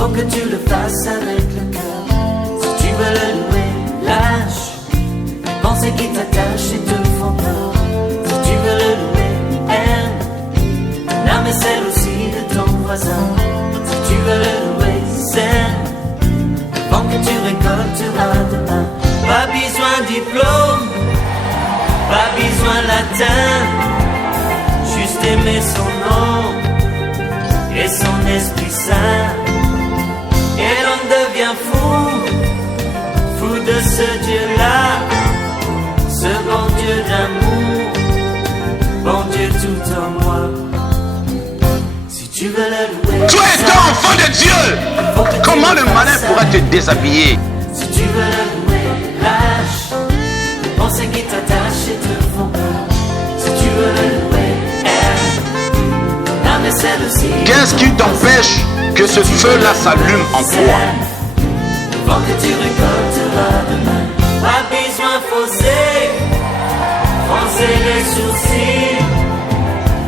faut que tu le fasses avec le cœur. Si tu veux le louer, lâche les pensées qui t'attachent et te font peur. Si tu veux le louer, aime ton âme et celle aussi de ton voisin. Si tu veux le louer, sème avant que tu récolteras demain. Pas besoin de diplôme, pas besoin latin, juste aimer son nom et son Esprit Saint. Et l'on devient fou, fou de ce Dieu-là, ce bon Dieu d'amour, bon Dieu tout en moi. Si tu veux le louer, tu es un enfant de Dieu. Comment le malin pourra te déshabiller? Si tu veux le louer, lâche les pensées qui t'attachent et te font peur. Si tu veux le louer, aime ton âme et celle aussi. Qu'est-ce qui t'empêche que ce feu-là s'allume en toi? Avant que tu récolteras demain. Pas besoin fausser, froncer les sourcils.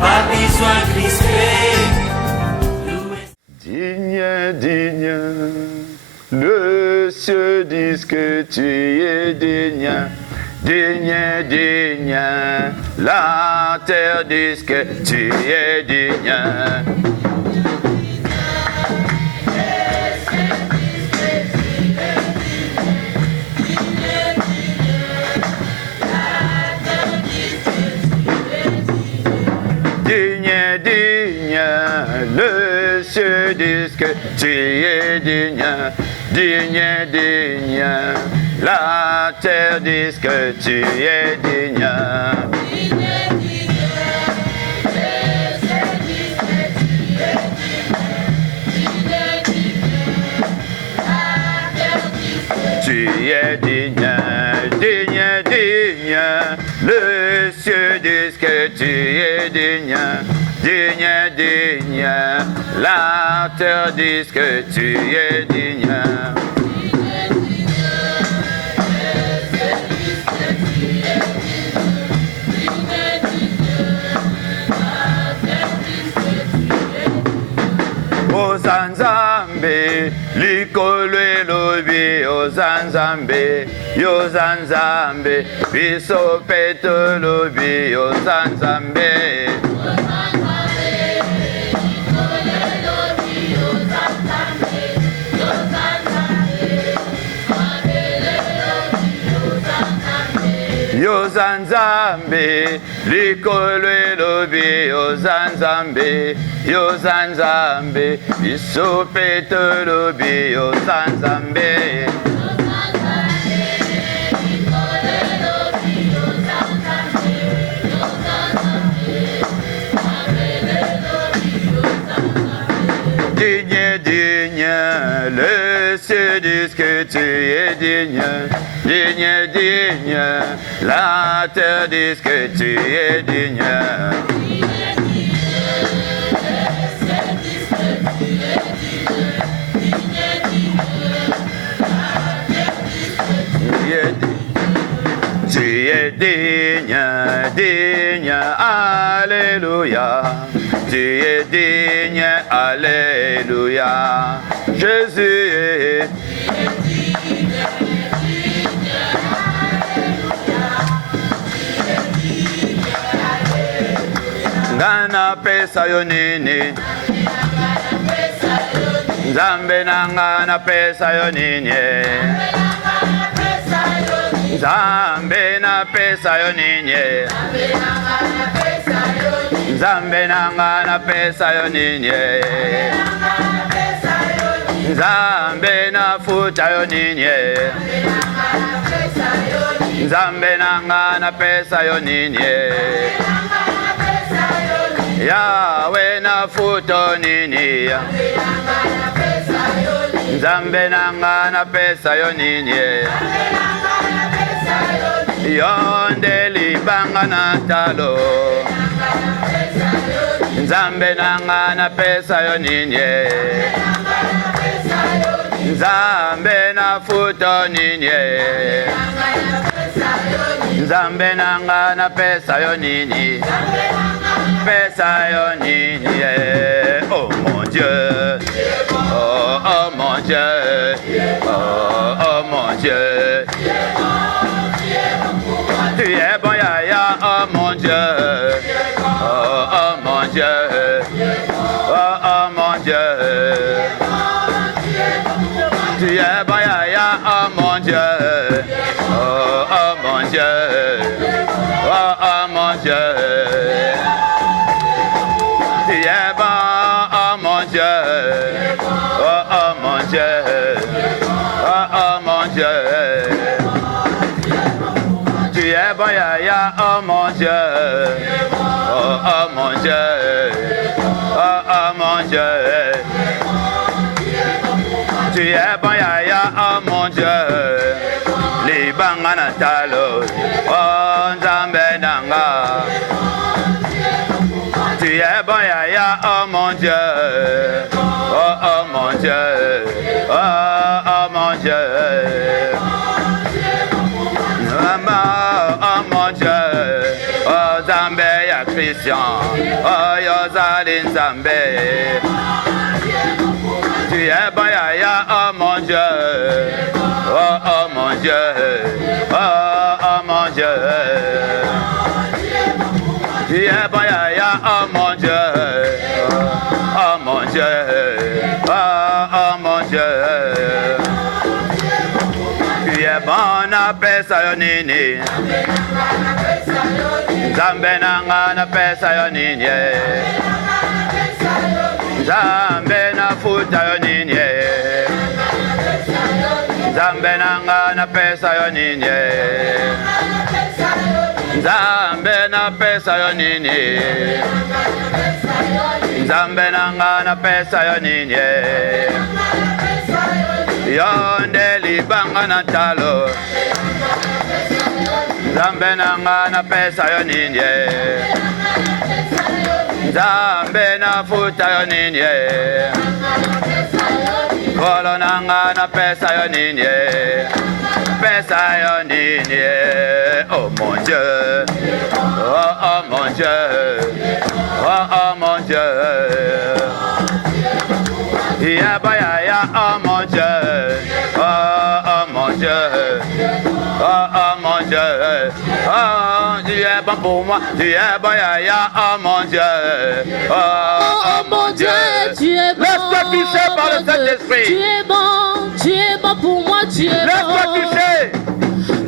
Pas besoin crisper. Digne, digne, le cieux disent que tu es digne. Digne, digne, la terre dit que tu es digne. Digne, digne, le cieux disent que tu es digne. Digne, digne, la terre dit que tu es digne. Tu es digne, digne, digne, le cieux dit que tu es digne. Digne, digne, la terre dit que tu es digne. Ozanzambe, likolwe lobi, ozanzambe, yozanzambe, biso peto lobi, ozanzambe. Yozanzambe, likolwe lobi, yozanzambe, yozanzambe, biso peto lobi, yozanzambe. Digne, digne, le cieux dit que tu es digne. Digne, digne, la terre dit que tu es digne. Tu es digne, digne, alléluia. Tu es digne, alléluia. Jésus est Ngana pesa yo nini, Nzambe nanga na pesa yo nini, Nzambe na pesa yo nini, Nzambe nanga na pesa yo nini, Nzambe na futa yo nini, Nzambe nanga na pesa yo nini, Yahweh na futo nini, Nzambe nanga na pesa yo nini, Yonde libanga na talo, Nzambe nanga na pesa yo nini, Nzambe na futo nini, Nzambe nanga na pesa yo nini, pesa yo nini, oh mon Dieu, oh Dieu, oh mon Dieu. Tu es bon, Yaya, oh mon Dieu, oh mon Dieu, oh mon Dieu. Tu es bon, Yaya, oh mon Dieu, oh mon Dieu, oh mon Dieu. Tu es bon, oh mon Dieu, oh mon Dieu, oh mon Dieu. Tu es bon, Yaya, oh mon Dieu, oh mon Dieu, oh mon Dieu. Tu es bon, Yaya, oh mon Dieu, libanga talo, oh Nzambe nanga. Tu es bon, Yaya, oh mon Dieu, oh mon Dieu, oh mon Dieu. Oh mon Dieu, oh Nzambe ya Christian, oh Yozali Nzambe. Tu es bon, Yaya, oh mon Dieu, oh mon Dieu, oh mon Dieu. Tu es bon, Yaya, oh mon Dieu, oh mon Dieu, oh mon Dieu. Tu es bon, na pesa yo nini, Nzambe nanga na pesa yo nini, Nzambe na futa yo nini, Nzambe nanga na pesa yo nini, Nzambe na pesa yo nini, Nzambe nanga na pesa yo nini. Yonde libanga na talo, Nzambe nanga na pesa yo nini, Nzambe na futa yo nini, Kolo nanga na pesa yo nini, pesa yo nini. Oh mon Dieu, oh mon Dieu, oh mon Dieu. Ya ya, oh mon Dieu, oh mon Dieu, oh mon Dieu, oh tu es bon pour moi, tu es bon ya, oh mon Dieu, oh mon Dieu, tu es bon. Laisse-toi toucher par le Saint-Esprit. Tu es bon pour moi, tu es bon. Laisse-toi toucher.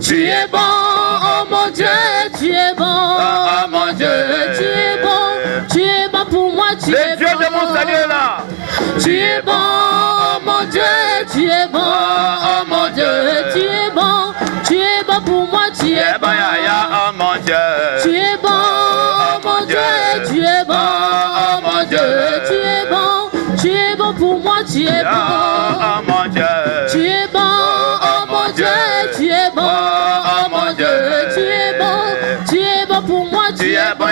Tu es bon, oh mon Dieu, tu es bon, oh mon Dieu, tu es bon pour moi, tu es bon. Le Dieu de mon salut là. Tu es bon, oh mon Dieu, tu es bon, oh mon Dieu, tu es bon pour moi, tu es bon. Oh mon Dieu, tu es bon, oh mon Dieu, tu es bon, oh mon Dieu, tu es bon pour moi, tu es bon. Oh mon Dieu, tu es bon, oh mon Dieu, tu es bon, oh mon Dieu, tu es bon pour moi, tu es bon.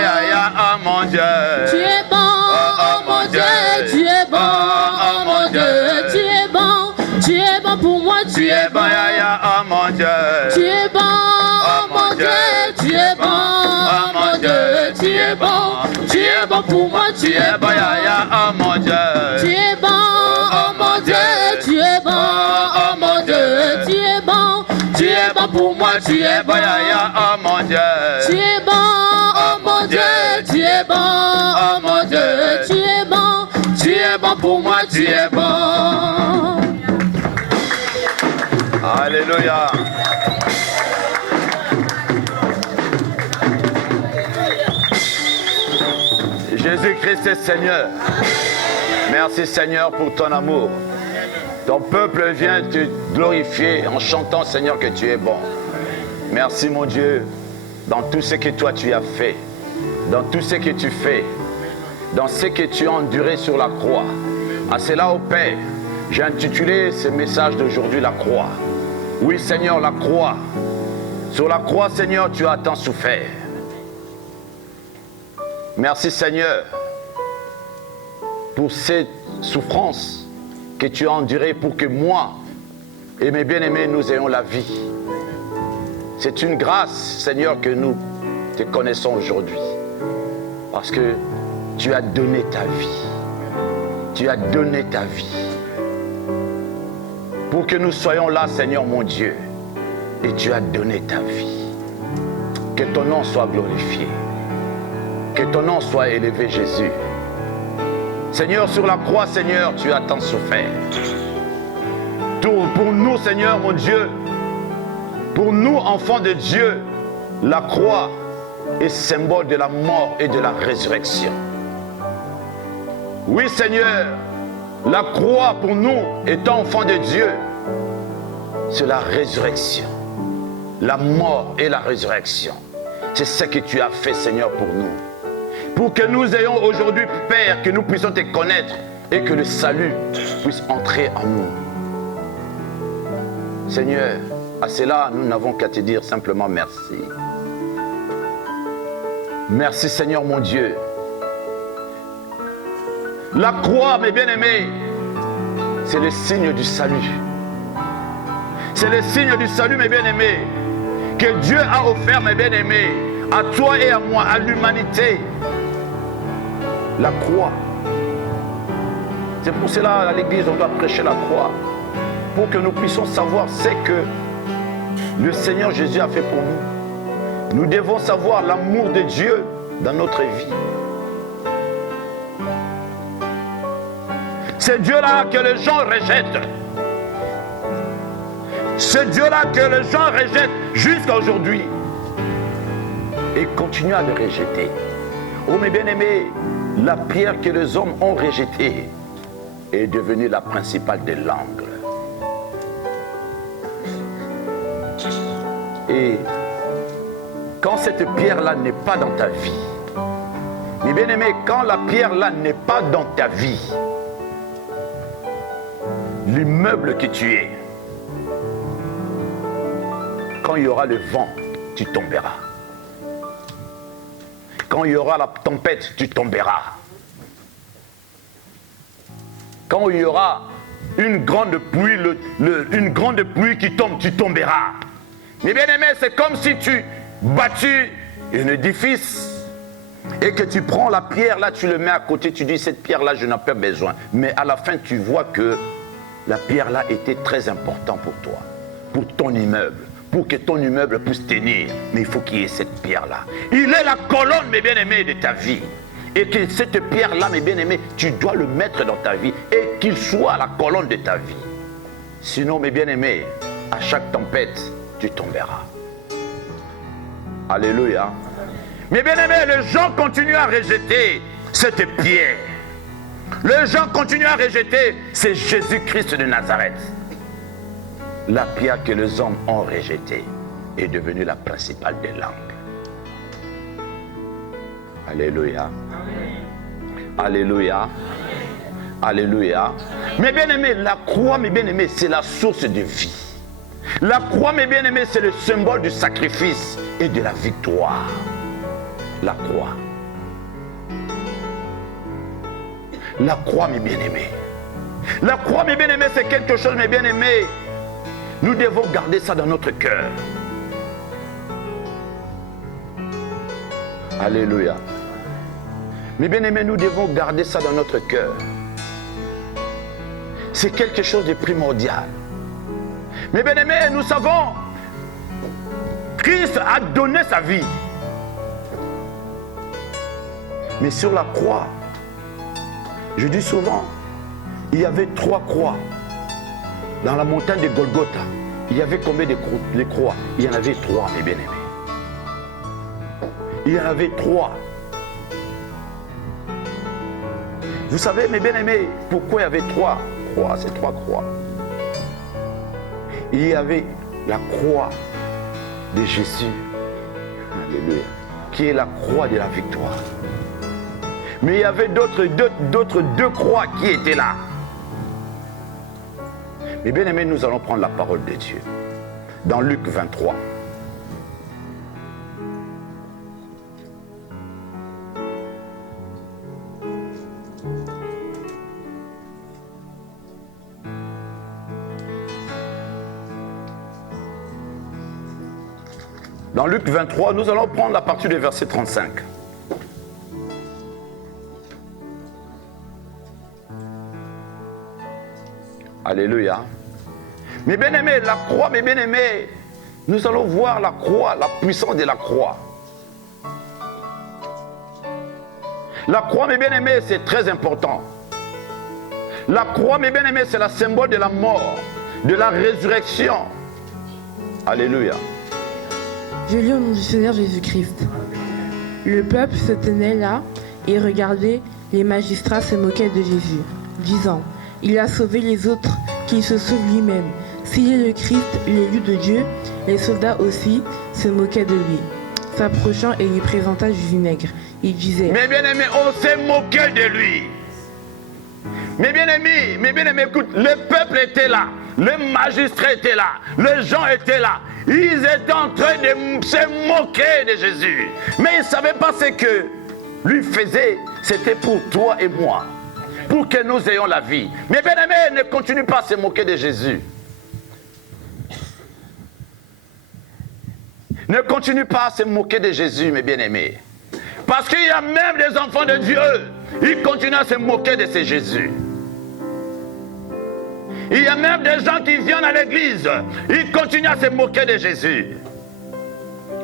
Oh mon Dieu, tu es bon, oh mon Dieu, tu es bon, oh mon Dieu, tu es bon pour moi, tu es bon. Oh mon Dieu, tu es bon, oh mon Dieu, tu es bon, oh mon Dieu, tu es bon pour moi, tu es bon. Oh mon Dieu, tu es bon, oh mon Dieu, tu es bon, oh mon Dieu, tu es bon pour moi, tu es bon. Oh mon Dieu, tu es bon, oh mon Dieu, tu es bon, oh mon Dieu, tu es bon pour moi, tu es bon. Alléluia. Jésus-Christ est Seigneur. Merci Seigneur pour ton amour. Ton peuple vient te glorifier en chantant Seigneur que tu es bon. Merci mon Dieu dans tout ce que toi tu as fait, dans tout ce que tu fais, dans ce que tu as enduré sur la croix. À cela au Père, j'ai intitulé ce message d'aujourd'hui la croix. Oui Seigneur, la croix. Sur la croix Seigneur, tu as tant souffert. Merci Seigneur pour cette souffrance que tu as endurée pour que moi et mes bien-aimés nous ayons la vie. C'est une grâce Seigneur que nous te connaissons aujourd'hui. Parce que tu as donné ta vie. Tu as donné ta vie. pour que nous soyons là, Seigneur mon Dieu. Et tu as donné ta vie. Que ton nom soit glorifié. Que ton nom soit élevé, Jésus. Seigneur, sur la croix, Seigneur, tu as tant souffert. Pour nous, Seigneur, mon Dieu, pour nous, enfants de Dieu, la croix est symbole de la mort et de la résurrection. Oui, Seigneur, la croix pour nous, étant enfants de Dieu, c'est la résurrection. La mort et la résurrection. C'est ce que tu as fait, Seigneur, pour nous. Pour que nous ayons aujourd'hui, Père, que nous puissions te connaître et que le salut puisse entrer en nous. Seigneur, à cela, nous n'avons qu'à te dire simplement merci. Merci, Seigneur mon Dieu. La croix, mes bien-aimés, c'est le signe du salut. C'est le signe du salut, mes bien-aimés, que Dieu a offert, mes bien-aimés, à toi et à moi, à l'humanité. La croix. C'est pour cela, à l'église, on doit prêcher la croix. Pour que nous puissions savoir ce que le Seigneur Jésus a fait pour nous. Nous devons savoir l'amour de Dieu dans notre vie. C'est Dieu-là que les gens rejettent. C'est Dieu-là que les gens rejettent jusqu'à aujourd'hui. Et continuent à le rejeter. Oh mes bien-aimés, la pierre que les hommes ont rejetée est devenue la principale de l'angle. Et quand cette pierre-là n'est pas dans ta vie, mes bien-aimés, quand la pierre-là n'est pas dans ta vie, l'immeuble que tu es, quand il y aura le vent, tu tomberas. Quand il y aura la tempête, tu tomberas. Quand il y aura une grande pluie, une grande pluie qui tombe, tu tomberas. Mais bien aimé, c'est comme si tu bâtis un édifice et que tu prends la pierre là, tu le mets à côté, tu dis cette pierre là, je n'en ai pas besoin. Mais à la fin, tu vois que la pierre là était très importante pour toi, pour ton immeuble. Pour que ton immeuble puisse tenir, mais il faut qu'il y ait cette pierre-là. Il est la colonne, mes bien-aimés, de ta vie. Et que cette pierre-là, mes bien-aimés, tu dois le mettre dans ta vie et qu'il soit la colonne de ta vie. Sinon, mes bien-aimés, à chaque tempête, tu tomberas. Alléluia. Mes bien-aimés, les gens continuent à rejeter cette pierre. Les gens continuent à rejeter, c'est Jésus-Christ de Nazareth. La pierre que les hommes ont rejetée est devenue la principale des langues. Alléluia. Alléluia. Alléluia. Mes bien-aimés, la croix, mes bien-aimés, c'est la source de vie. La croix, mes bien-aimés, c'est le symbole du sacrifice et de la victoire. La croix. La croix, mes bien-aimés. La croix, mes bien-aimés, c'est quelque chose, mes bien-aimés. Nous devons garder ça dans notre cœur. Alléluia. Mais bien aimés, nous devons garder ça dans notre cœur. C'est quelque chose de primordial. Mais bien aimés, nous savons, Christ a donné sa vie. Mais sur la croix, je dis souvent, il y avait 3 croix. Dans la montagne de Golgotha, il y avait combien de croix? Il y en avait 3, mes bien-aimés. Il y en avait 3. Vous savez, mes bien-aimés, pourquoi il y avait 3 croix? C'est 3 croix. Il y avait la croix de Jésus, alléluia, qui est la croix de la victoire. Mais il y avait d'autres 2 croix qui étaient là. Mais bien aimé, nous allons prendre la parole de Dieu. Dans Luc 23. Dans Luc 23, nous allons prendre la partie du verset 35. Alléluia. Mes bien-aimés, la croix, mes bien-aimés, nous allons voir la croix, la puissance de la croix. La croix, mes bien-aimés, c'est très important. La croix, mes bien-aimés, c'est le symbole de la mort, de la résurrection. Alléluia. Je lis au nom du Seigneur Jésus-Christ. Le peuple se tenait là et regardait les magistrats se moquaient de Jésus, disant « Il a sauvé les autres, qu'il se sauve lui-même. S'il est le Christ, l'élu de Dieu, les soldats aussi se moquaient de lui. » S'approchant et lui présenta du vinaigre, il disait « Mes bien-aimés, on s'est moqué de lui. Mes bien-aimés, écoute, le peuple était là, le magistrat était là, les gens étaient là. Ils étaient en train de se moquer de Jésus. Mais ils ne savaient pas ce que lui faisait. C'était pour toi et moi. Pour que nous ayons la vie. Mais bien-aimés, ne continue pas à se moquer de Jésus. Ne continue pas à se moquer de Jésus, mes bien-aimés. Parce qu'il y a même des enfants de Dieu. Ils continuent à se moquer de ce Jésus. Il y a même des gens qui viennent à l'église. Ils continuent à se moquer de Jésus.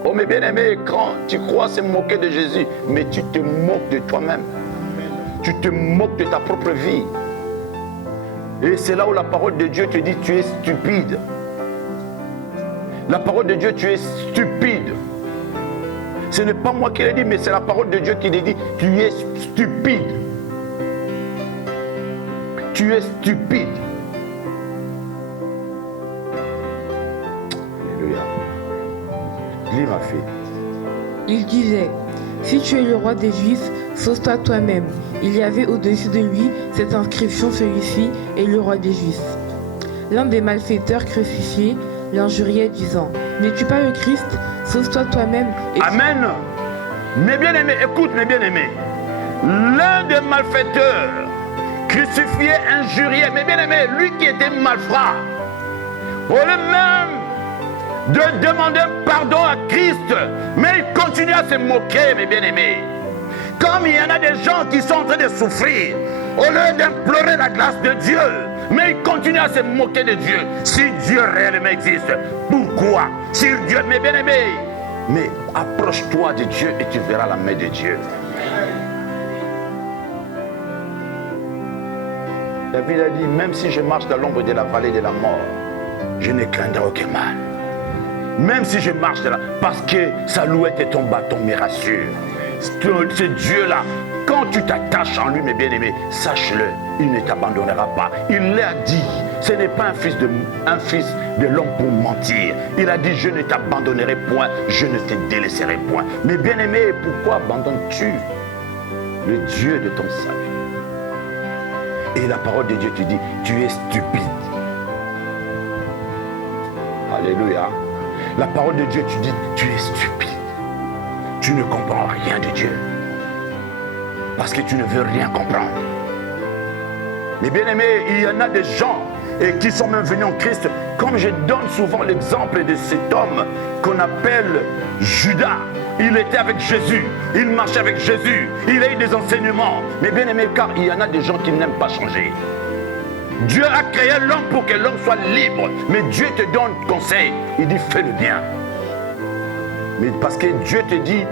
Oh mes bien-aimés, quand tu crois se moquer de Jésus, mais tu te moques de toi-même. Tu te moques de ta propre vie. Et c'est là où la parole de Dieu te dit, tu es stupide. La parole de Dieu, tu es stupide. Ce n'est pas moi qui l'ai dit, mais c'est la parole de Dieu qui l'ai dit, tu es stupide. Tu es stupide. Alléluia. Lis ma fille. Il disait « Si tu es le roi des Juifs, sauve-toi toi-même. » Il y avait au-dessus de lui cette inscription « Celui-ci est le roi des Juifs. » L'un des malfaiteurs crucifiés l'injuriait disant « N'es-tu pas le Christ? Sauve-toi toi-même. » Amen. Mes bien-aimés, écoute mes bien-aimés. L'un des malfaiteurs crucifié, injurié, mes bien-aimés, lui qui était malfrat, au lieu même de demander pardon à Christ, mais il continue à se moquer, mes bien-aimés. Comme il y en a des gens qui sont en train de souffrir, au lieu d'implorer la grâce de Dieu, mais ils continuent à se moquer de Dieu. Si Dieu réellement existe, pourquoi? Si Dieu, mes bien-aimés, mais approche-toi de Dieu et tu verras la main de Dieu. David a dit, même si je marche dans l'ombre de la vallée de la mort, je ne craindrai aucun mal. Même si je marche là, parce que sa louette et ton bâton me rassurent. Ce Dieu-là, quand tu t'attaches en lui, mes bien-aimés, sache-le, il ne t'abandonnera pas. Il l'a dit, ce n'est pas un fils de l'homme pour mentir. Il a dit, je ne t'abandonnerai point, je ne te délaisserai point. Mais bien-aimé, pourquoi abandonnes-tu le Dieu de ton salut? Et la parole de Dieu te dit, tu es stupide. Alléluia. La parole de Dieu te dit, tu es stupide. Tu ne comprends rien de Dieu. Parce que tu ne veux rien comprendre. Mais bien aimé, il y en a des gens qui sont même venus en Christ. Comme je donne souvent l'exemple de cet homme qu'on appelle Judas. Il était avec Jésus, il marchait avec Jésus, il a eu des enseignements. Mais bien aimé, car il y en a des gens qui n'aiment pas changer. Dieu a créé l'homme pour que l'homme soit libre. Mais Dieu te donne conseil. Il dit, fais le bien. Mais parce que Dieu te dit,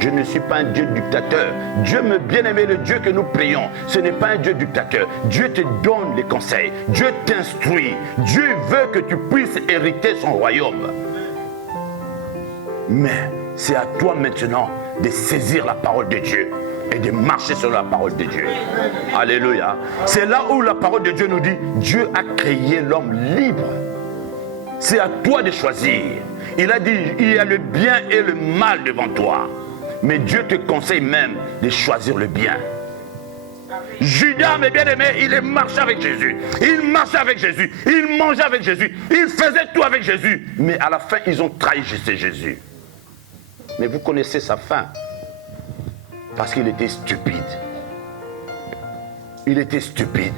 je ne suis pas un Dieu dictateur. Dieu, me bien-aimé, le Dieu que nous prions, ce n'est pas un Dieu dictateur. Dieu te donne les conseils. Dieu t'instruit. Dieu veut que tu puisses hériter son royaume. Mais c'est à toi maintenant de saisir la parole de Dieu et de marcher sur la parole de Dieu. Alléluia. C'est là où la parole de Dieu nous dit, Dieu a créé l'homme libre. C'est à toi de choisir. Il a dit, il y a le bien et le mal devant toi. Mais Dieu te conseille même de choisir le bien. Judas, mes bien-aimés, il marchait avec Jésus. Il marchait avec Jésus. Il mangeait avec Jésus. Il faisait tout avec Jésus. Mais à la fin, ils ont trahi Jésus. Mais vous connaissez sa fin. Parce qu'il était stupide. Il était stupide.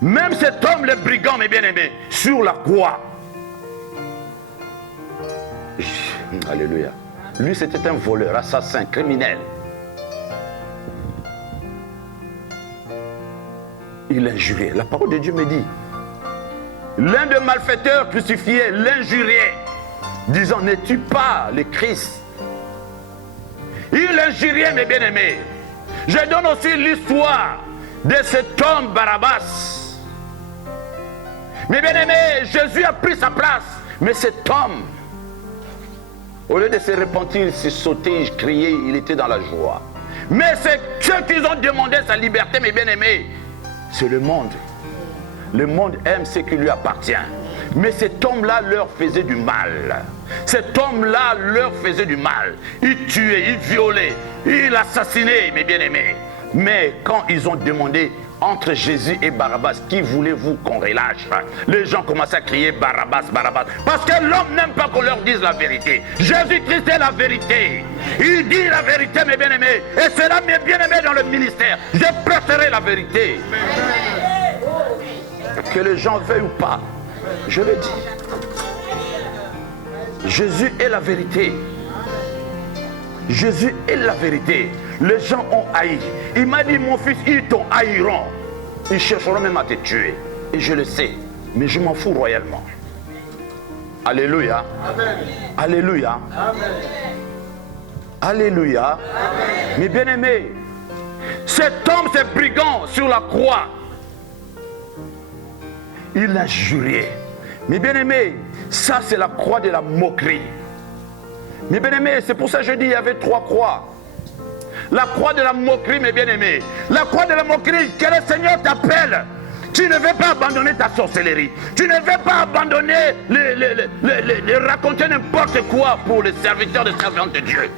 Même cet homme, le brigand, mes bien-aimés, sur la croix. Alléluia. Lui, c'était un voleur, assassin, criminel. Il injurait. La parole de Dieu me dit, L'un des malfaiteurs crucifiés l'injuriait, disant, n'es-tu pas le Christ? Il l'injuriait, mes bien-aimés. Je donne aussi l'histoire de cet homme Barabbas. Mes bien-aimés, Jésus a pris sa place. Mais cet homme, au lieu de se repentir, il s'est sauté, il criait, il était dans la joie. Mais c'est ceux qui ont demandé sa liberté, mes bien-aimés, c'est le monde. Le monde aime ce qui lui appartient. Mais cet homme-là leur faisait du mal. Cet homme-là leur faisait du mal. Il tuait, il violait, il assassinait, mes bien-aimés. Mais quand ils ont demandé entre Jésus et Barabbas, qui voulez-vous qu'on relâche? Les gens commençaient à crier Barabbas, Barabbas. Parce que l'homme n'aime pas qu'on leur dise la vérité. Jésus-Christ est la vérité. Il dit la vérité, mes bien-aimés. Et cela, mes bien-aimés, dans le ministère. Je préférerai la vérité. Que les gens veuillent ou pas, je le dis. Jésus est la vérité. Jésus est la vérité. Les gens ont haï. Il m'a dit, mon fils, ils t'ont haïront. Ils chercheront même à te tuer. Et je le sais. Mais je m'en fous royalement. Alléluia. Amen. Alléluia. Amen. Alléluia. Amen. Mes bien-aimés, cet homme, ce brigand sur la croix, il l'a juré. Mes bien-aimés, ça c'est la croix de la moquerie. Mes bien-aimés, c'est pour ça que je dis il y avait 3 croix. La croix de la moquerie, mes bien-aimés. La croix de la moquerie, que le Seigneur t'appelle. Tu ne veux pas abandonner ta sorcellerie. Tu ne veux pas abandonner raconter n'importe quoi pour les serviteurs et servantes de Dieu.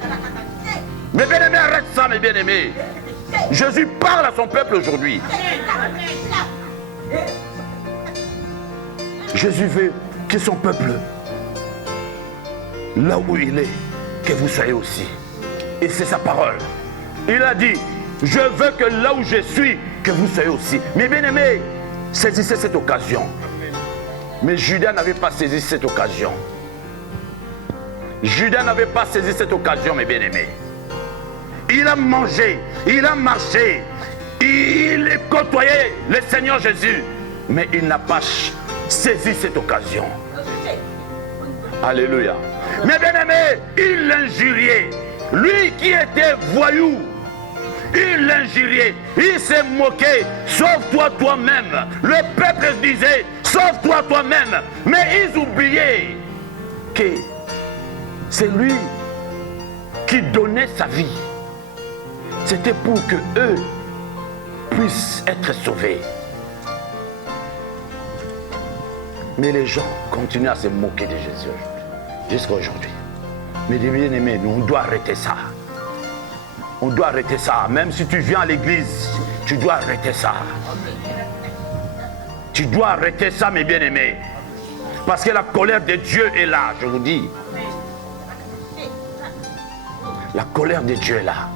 Mes bien-aimés, arrête ça, mes bien-aimés. Jésus parle à son peuple aujourd'hui. Jésus veut que son peuple, là où il est, que vous soyez aussi. Et c'est sa parole. Il a dit, je veux que là où je suis, que vous soyez aussi. Mais bien aimés, saisissez cette occasion. Mais Judas n'avait pas saisi cette occasion. Judas n'avait pas saisi cette occasion, mes bien-aimés. Il a mangé, il a marché, il a côtoyé le Seigneur Jésus. Mais il n'a pas saisi cette occasion. Alléluia. Mais bien aimé, il l'injuriait. Lui qui était voyou, il l'injuriait. Il s'est moqué. Sauve-toi toi-même. Le peuple disait, sauve-toi toi-même. Mais ils oubliaient que c'est lui qui donnait sa vie. C'était pour que eux puissent être sauvés. Mais les gens continuent à se moquer de Jésus jusqu'à aujourd'hui. Mais bien aimés, nous, on doit arrêter ça. On doit arrêter ça. Même si tu viens à l'église, tu dois arrêter ça. Tu dois arrêter ça, mes bien-aimés. Parce que la colère de Dieu est là, je vous dis. La colère de Dieu est là.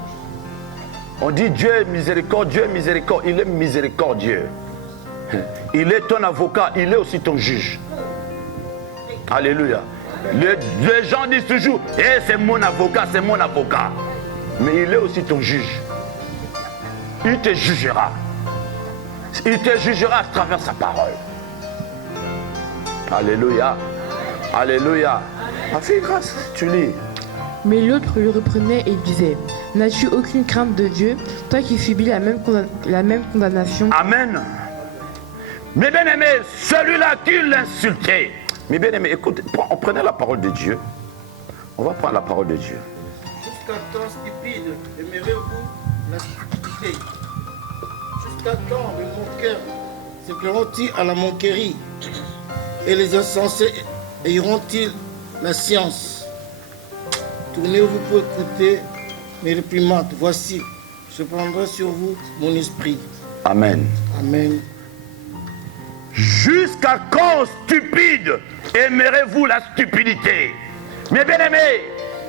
On dit Dieu est miséricordieux, Dieu est miséricordieux. Il est miséricordieux. Il est ton avocat, il est aussi ton juge. Alléluia. Les gens disent toujours, eh, c'est mon avocat, c'est mon avocat. Mais il est aussi ton juge. Il te jugera. Il te jugera à travers sa parole. Alléluia. Alléluia. Ma fille, grâce, tu lis. Mais l'autre le reprenait et disait, n'as-tu aucune crainte de Dieu, toi qui subis la même condamnation? Amen. Mes bien-aimés, celui-là qui l'insultait. Mes bien-aimés, écoutez, on prenait la parole de Dieu. On va prendre la parole de Dieu. Jusqu'à quand, stupide, aimerez-vous la stupidité? Jusqu'à quand le moqueur se plairont-ils à la moquerie? Et les insensés ayeront-ils la science? Tournez-vous pour écouter mes réprimandes. Voici, je prendrai sur vous mon esprit. Amen. Amen. Jusqu'à quand, stupide, aimerez-vous la stupidité? Mais bien aimé,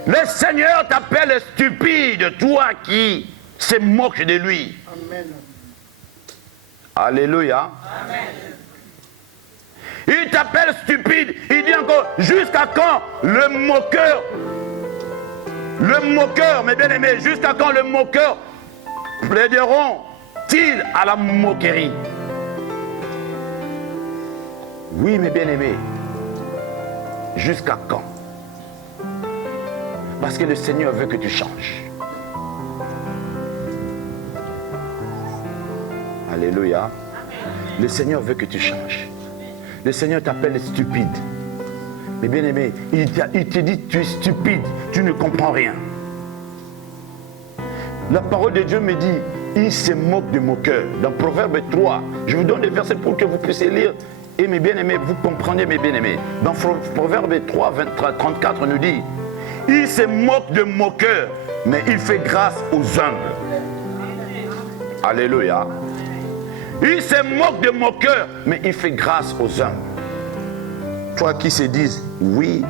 le Seigneur t'appelle stupide, toi qui se moques de lui. Amen. Alléluia. Amen. Il t'appelle stupide, il dit encore, jusqu'à quand le moqueur, mes bien aimés, jusqu'à quand le moqueur plaideront-ils à la moquerie? Oui, mes bien-aimés. Jusqu'à quand? Parce que le Seigneur veut que tu changes. Alléluia. Le Seigneur veut que tu changes. Le Seigneur t'appelle stupide. Mais bien aimé, il te dit tu es stupide, tu ne comprends rien. La parole de Dieu me dit, il se moque de moqueurs. Dans Proverbe 3, je vous donne des versets pour que vous puissiez lire. Et mes bien-aimés, vous comprenez mes bien-aimés. Dans Proverbe 3, 34 nous dit, il se moque de moqueurs, mais il fait grâce aux humbles. Alléluia. Il se moque de moqueurs, mais il fait grâce aux humbles. Toi qui se disent, oui,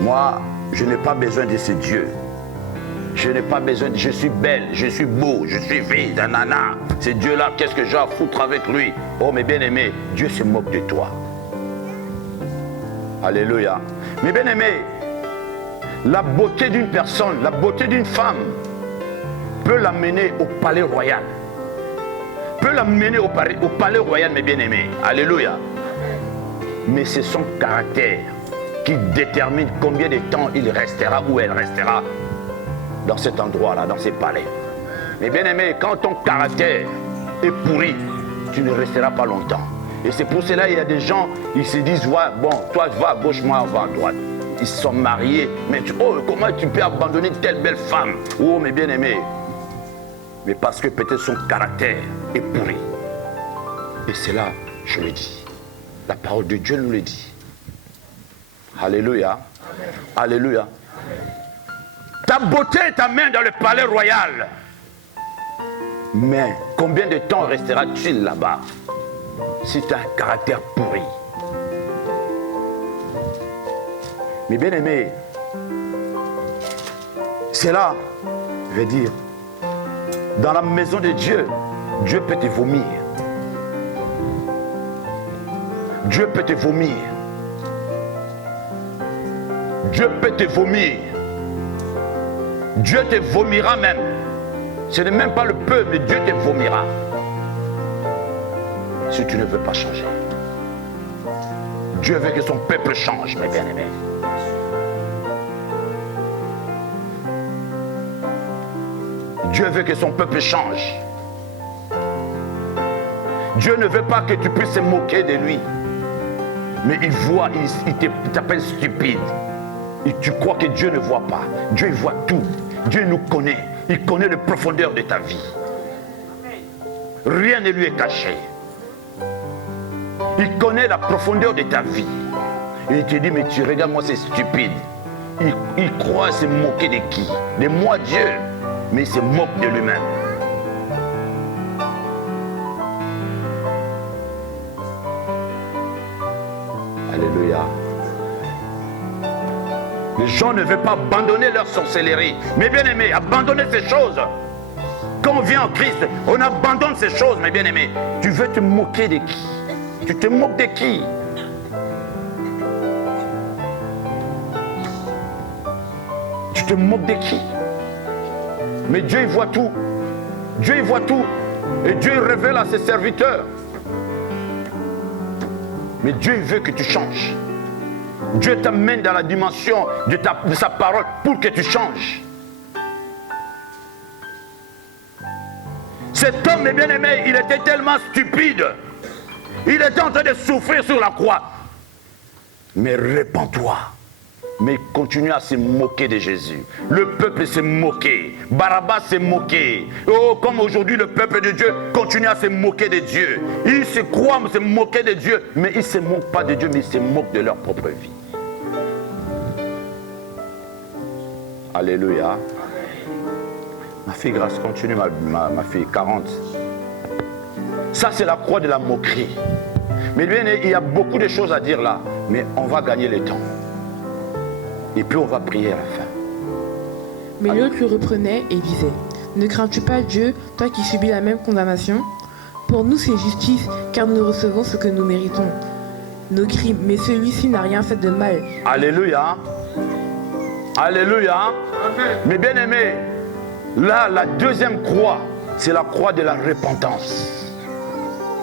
moi, je n'ai pas besoin de ce Dieu. Je n'ai pas besoin, je suis belle, je suis beau, je suis fille d'un nana. Ce Dieu-là, qu'est-ce que j'ai à foutre avec lui? Oh, mes bien-aimés, Dieu se moque de toi. Alléluia. Mes bien-aimés, la beauté d'une personne, la beauté d'une femme peut l'amener au palais royal. Peut l'amener au palais royal, mes bien-aimés. Alléluia. Mais c'est son caractère qui détermine combien de temps il restera ou elle restera dans cet endroit-là, dans ces palais. Mais bien aimé, quand ton caractère est pourri, tu ne resteras pas longtemps. Et c'est pour cela qu'il y a des gens, ils se disent, ouais, bon, toi tu vas à gauche, moi on va à droite. Ils sont mariés, mais comment tu peux abandonner telle belle femme? Oh, mes bien aimés. Mais parce que peut-être son caractère est pourri. Et c'est là, je le dis. La parole de Dieu nous le dit. Alléluia. Alléluia. Ta beauté t'amène dans le palais royal. Mais combien de temps resteras-tu là-bas si tu as un caractère pourri? Mais bien aimé, c'est là, je vais dire, dans la maison de Dieu, Dieu peut te vomir. Dieu peut te vomir. Dieu peut te vomir. Dieu te vomira même. Ce n'est même pas le peuple, mais Dieu te vomira. Si tu ne veux pas changer. Dieu veut que son peuple change, mes bien-aimés. Dieu veut que son peuple change. Dieu ne veut pas que tu puisses se moquer de lui. Mais il voit, il t'appelle stupide. Et tu crois que Dieu ne voit pas. Dieu voit tout. Dieu nous connaît. Il connaît les profondeurs de ta vie. Rien ne lui est caché. Il connaît la profondeur de ta vie. Et il te dit, mais tu regardes, moi c'est stupide. Il croit se moquer de qui? De moi Dieu. Mais il se moque de lui-même. Alléluia. Les gens ne veulent pas abandonner leur sorcellerie. Mais bien aimé, abandonner ces choses. Quand on vient en Christ, on abandonne ces choses, mes bien aimés. Tu veux te moquer de qui? Tu te moques de qui? Tu te moques de qui? Mais Dieu il voit tout. Dieu il voit tout. Et Dieu il révèle à ses serviteurs. Mais Dieu il veut que tu changes. Dieu t'amène dans la dimension de sa parole pour que tu changes. Cet homme, mes bien-aimés, il était tellement stupide. Il était en train de souffrir sur la croix. Mais répands-toi. Mais il continue à se moquer de Jésus. Le peuple s'est moqué. Barabbas s'est moqué. Oh, comme aujourd'hui le peuple de Dieu continue à se moquer de Dieu. Ils se croient se moquer de Dieu, mais ils ne se moquent pas de Dieu, mais ils se moquent de leur propre vie. Alléluia. Ma fille Grâce, continue, ma fille, 40. Ça, c'est la croix de la moquerie. Mais bien, il y a beaucoup de choses à dire là, mais on va gagner le temps. Et puis on va prier à la fin. Mais l'autre le reprenait et disait, ne crains-tu pas Dieu, toi qui subis la même condamnation? Pour nous c'est justice, car nous recevons ce que nous méritons, nos crimes, mais celui-ci n'a rien fait de mal. Alléluia. Alléluia. Mais bien aimé, là la deuxième croix, c'est la croix de la repentance.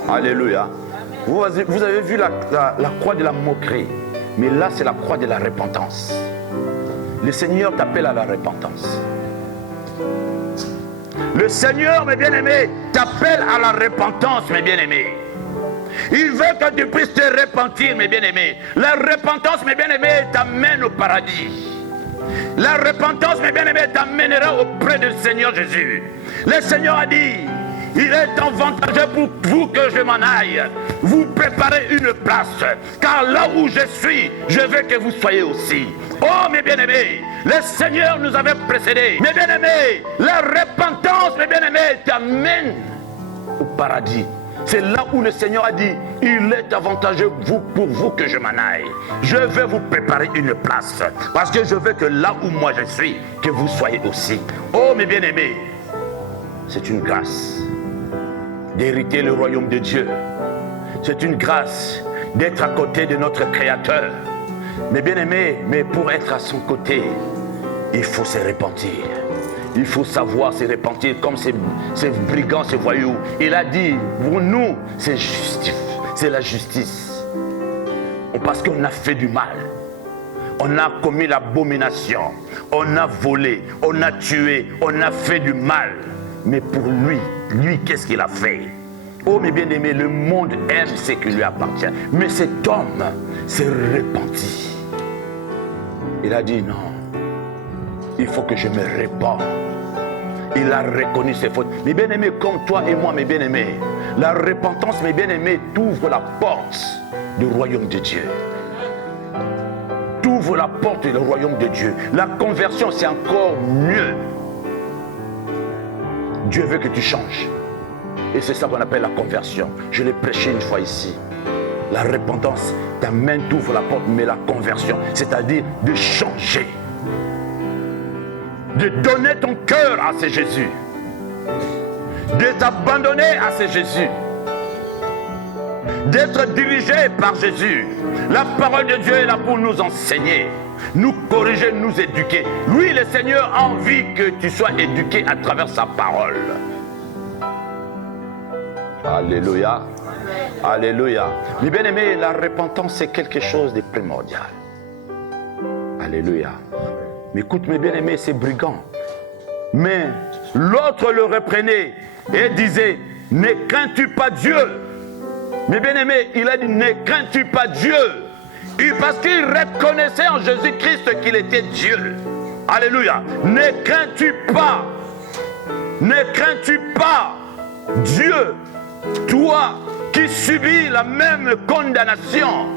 Alléluia. Vous avez vu la croix de la moquerie. Mais là, c'est la croix de la repentance. Le Seigneur t'appelle à la repentance. Le Seigneur, mes bien-aimés, t'appelle à la repentance, mes bien-aimés. Il veut que tu puisses te repentir, mes bien-aimés. La repentance, mes bien-aimés, t'amène au paradis. La repentance, mes bien-aimés, t'amènera auprès du Seigneur Jésus. Le Seigneur a dit, il est avantageux pour vous que je m'en aille. Vous préparez une place, car là où je suis, je veux que vous soyez aussi. Oh, mes bien-aimés, le Seigneur nous avait précédés. Mes bien-aimés, la repentance, mes bien-aimés, t'amène au paradis. C'est là où le Seigneur a dit, il est avantageux pour vous que je m'en aille. Je vais vous préparer une place, parce que je veux que là où moi je suis, que vous soyez aussi. Oh, mes bien-aimés, c'est une grâce d'hériter le royaume de Dieu. C'est une grâce d'être à côté de notre Créateur. Mes bien-aimés, mais pour être à son côté, il faut se repentir. Il faut savoir se repentir comme ces brigands, ces voyous. Il a dit, pour nous, c'est la justice. Parce qu'on a fait du mal. On a commis l'abomination. On a volé, on a tué, on a fait du mal. Mais pour lui, qu'est-ce qu'il a fait? Oh, mes bien-aimés, le monde aime ce qui lui appartient. Mais cet homme s'est repenti. Il a dit non, il faut que je me répands. Il a reconnu ses fautes. Mes bien-aimés, comme toi et moi, mes bien-aimés, la repentance, mes bien-aimés, t'ouvre la porte du royaume de Dieu. T'ouvre la porte du royaume de Dieu. La conversion, c'est encore mieux. Dieu veut que tu changes. Et c'est ça qu'on appelle la conversion. Je l'ai prêché une fois ici. La repentance t'amène, t'ouvre la porte, mais la conversion, c'est-à-dire de changer. De donner ton cœur à ce Jésus. De t'abandonner à ce Jésus. D'être dirigé par Jésus. La parole de Dieu est là pour nous enseigner, nous corriger, nous éduquer. Lui, le Seigneur, a envie que tu sois éduqué à travers sa parole. Alléluia. Alléluia. Mais bien aimé, la repentance, c'est quelque chose de primordial. Alléluia. Mais écoute, mes bien-aimés, c'est brigand. Mais l'autre le reprenait et disait, ne crains-tu pas Dieu? Mais bien-aimés, il a dit, ne crains-tu pas Dieu? Parce qu'il reconnaissait en Jésus-Christ qu'il était Dieu. Alléluia. Ne crains-tu pas? Ne crains-tu pas Dieu, toi qui subis la même condamnation?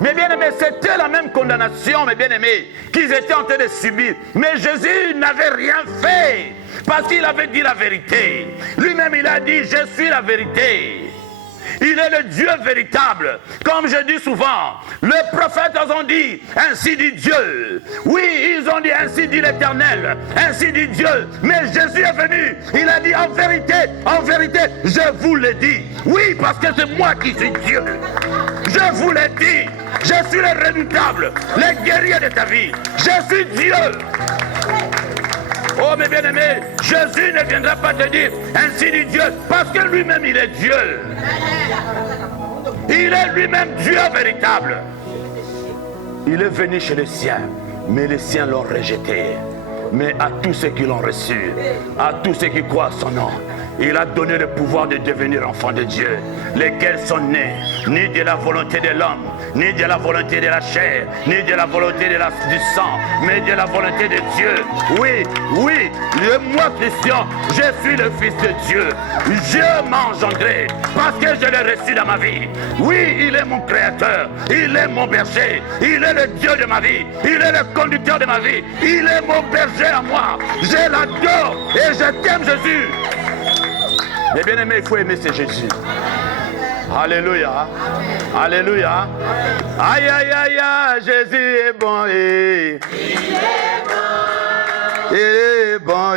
Mais bien aimés, c'était la même condamnation, mes bien-aimés, qu'ils étaient en train de subir. Mais Jésus n'avait rien fait, parce qu'il avait dit la vérité. Lui-même, il a dit, je suis la vérité. Il est le Dieu véritable. Comme je dis souvent, les prophètes ont dit, ainsi dit Dieu. Oui, ils ont dit, ainsi dit l'Éternel. Ainsi dit Dieu. Mais Jésus est venu. Il a dit, en vérité, je vous l'ai dit. Oui, parce que c'est moi qui suis Dieu. Je vous l'ai dit. Je suis le redoutable, le guerrier de ta vie. Je suis Dieu. Oh, mes bien-aimés, Jésus ne viendra pas te dire, ainsi dit Dieu, parce que lui-même, il est Dieu. Il est lui-même Dieu véritable. Il est venu chez les siens, mais les siens l'ont rejeté. Mais à tous ceux qui l'ont reçu, à tous ceux qui croient à son nom, il a donné le pouvoir de devenir enfants de Dieu, lesquels sont nés, ni de la volonté de l'homme, ni de la volonté de la chair, ni de la volonté du sang, mais de la volonté de Dieu. Oui, moi Christian, je suis le Fils de Dieu. Dieu m'a engendré parce que je l'ai reçu dans ma vie. Oui, il est mon Créateur, il est mon berger, il est le Dieu de ma vie, il est le conducteur de ma vie, il est mon berger à moi. Je l'adore et je t'aime Jésus. Mais bien aimé, il faut aimer ce Jésus. Alléluia. Alléluia. Aïe, aïe, aïe, aïe, Jésus est bon. Il est bon. Il est bon.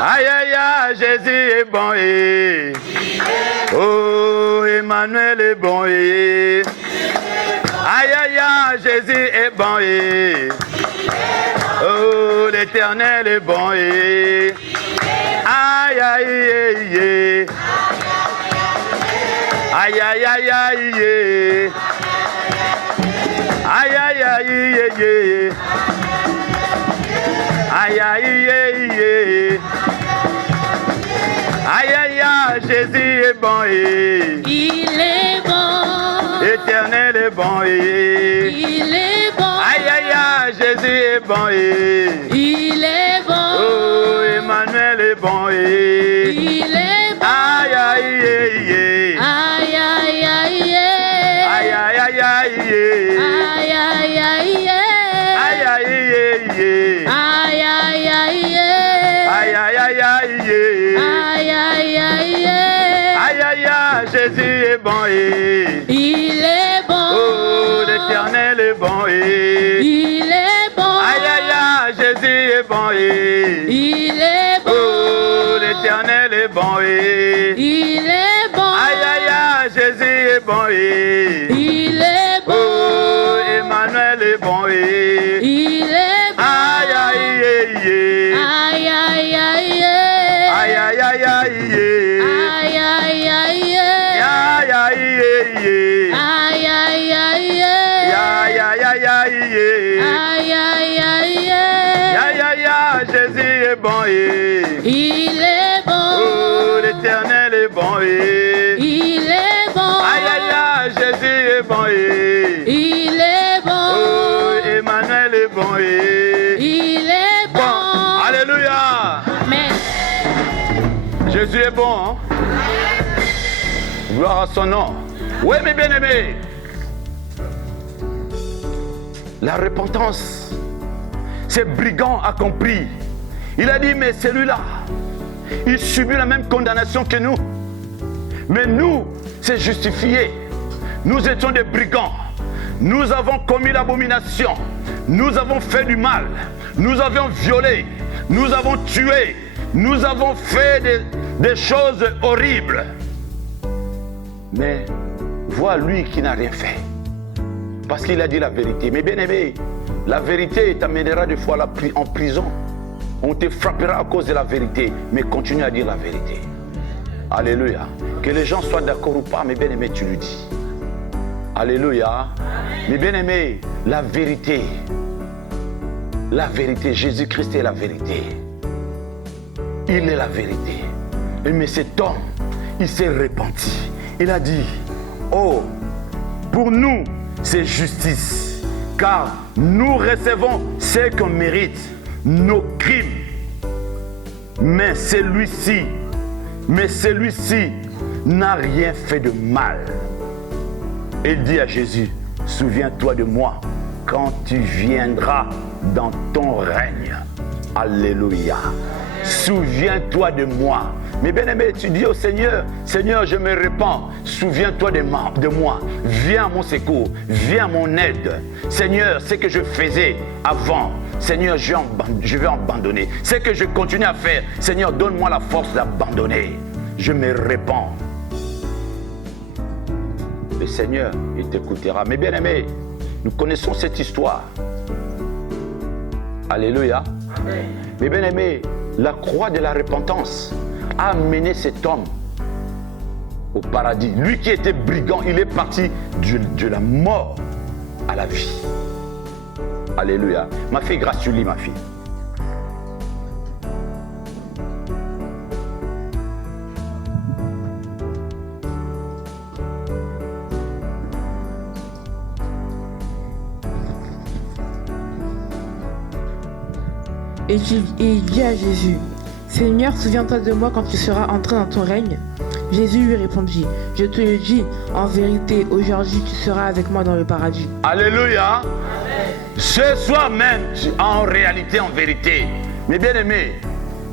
Aïe, aïe, aïe, Jésus est bon. Oh, Emmanuel est bon. Aïe, aïe, aïe, Jésus est bon. Oh, l'Éternel est bon. Aïe, aïe, aïe, aïe, aïe. Aïe, aïe, aïe. Aïe, aïe, aïe, Jésus est bon. Il est bon. Éternel est bon. Il est bon. Aïe, aïe, aïe, Jésus est bon. Il est bon. Oh, Emmanuel est bon. Il est bon. Aïe, aïe, aïe. Aïe, aïe, aïe. Aïe, aïe, aïe, aïe. Aïe, aïe, aïe. Aïe, aïe, aïe. Aïe, aïe, aïe. Aïe, aïe, aïe, aïe. Aïe, aïe, aïe. Aïe, aïe, aïe, Jésus est bon. Il est bon. Oh, l'Éternel est bon. Il est bon. Aïe, aïe, aïe, Jésus est bon. Il est bon. Oh, l'Éternel est bon. Il est bon. Aïe, aïe, aïe, Jésus est bon. Il est bon. Oh, Emmanuel est bon. Il est bon. Aïe, aïe, aïe. Aïe, aïe, aïe. Aïe, aïe, aïe, aïe. Aïe, aïe, aïe. Aïe, aïe, aïe. Aïe, aïe, aïe. Aïe, aïe, aïe, aïe. Aïe, aïe, aïe. Aïe, aïe, aïe, Jésus est bon. Il est bon. Oh, l'Éternel est bon. Il est bon. Aïe, aïe, aïe, Jésus est bon. Il est bon. Oh, Emmanuel est bon. Il est Bon, bon. alléluia. Amen. Jésus est bon. Hein? Gloire à son nom. Oui, mes bien-aimés. La repentance, ce brigand a compris. Il a dit, mais celui-là, il subit la même condamnation que nous. Mais nous, c'est justifié. Nous étions des brigands. Nous avons commis l'abomination. Nous avons fait du mal. Nous avons violé. Nous avons tué. Nous avons fait des choses horribles. Mais vois lui qui n'a rien fait. Parce qu'il a dit la vérité. Mais bien aimé, la vérité t'amènera des fois en prison. On te frappera à cause de la vérité. Mais continue à dire la vérité. Alléluia. Que les gens soient d'accord ou pas, mais bien aimé, tu lui dis. Alléluia. Mais bien aimé, la vérité, Jésus-Christ est la vérité. Il est la vérité. Mais cet homme, il s'est repenti. Il a dit, oh, pour nous, c'est justice. Car nous recevons ce qu'on mérite, nos crimes. Mais celui-ci n'a rien fait de mal. Il dit à Jésus, souviens-toi de moi quand tu viendras dans ton règne. Alléluia. Souviens-toi de moi. Mais bien aimé, tu dis au Seigneur, Seigneur, je me répands. Souviens-toi de moi. Viens à mon secours. Viens à mon aide. Seigneur, ce que je faisais avant, Seigneur, je vais abandonner. Ce que je continue à faire, Seigneur, donne-moi la force d'abandonner. Je me répands. Le Seigneur, il t'écoutera. Mais bien aimé, nous connaissons cette histoire. Alléluia. Amen. Mais bien aimé, la croix de la repentance a amené cet homme au paradis. Lui qui était brigand, il est parti de la mort à la vie. Alléluia. Ma fille, grâce sur lui, ma fille. Et il dit à Jésus, Seigneur, souviens-toi de moi quand tu seras entré dans ton règne. Jésus lui répondit, je te le dis, en vérité, aujourd'hui tu seras avec moi dans le paradis. Alléluia. Amen. Ce soir même, en réalité, en vérité, mes bien-aimés,